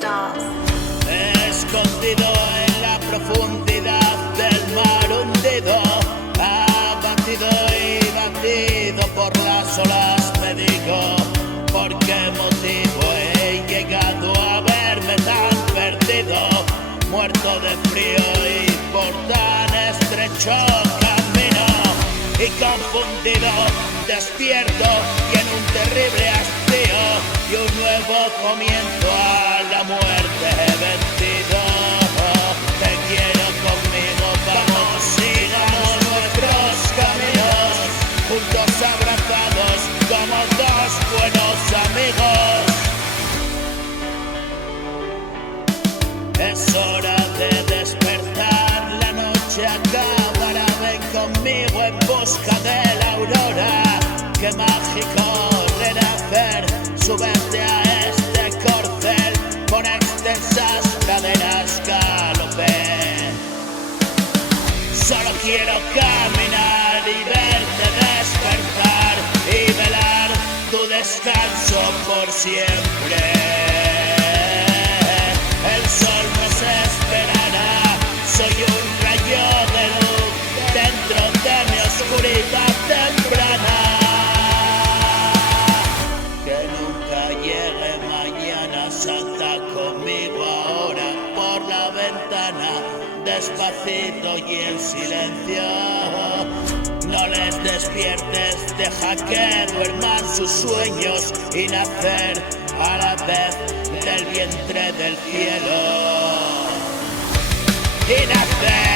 Stars. Escondido en la profundidad del mar hundido, abatido y batido por las olas, me digo, ¿por qué motivo he llegado a verme tan perdido, muerto de frío y por tan estrecho camino? Y confundido, despierto y en un terrible hastío y un nuevo comienzo a la muerte vencido. Te quiero conmigo, vamos, sigamos nuestros caminos, juntos abrazados como dos buenos amigos. Es hora de despertar, la noche acabará, ven conmigo en busca de la aurora. Qué mágico renacer, súbete a este corcel, con extensas cadenas galopé. Solo quiero caminar y verte despertar y velar tu descanso por siempre. El sol nos esperará, soy un rayo de luz dentro de mi oscuridad temprana. Que nunca llegue mañana, salta conmigo ahora por la ventana, despacito y en silencio. No les despiertes, deja que duerman sus sueños y nacer a la vez del vientre del cielo. Y nacer.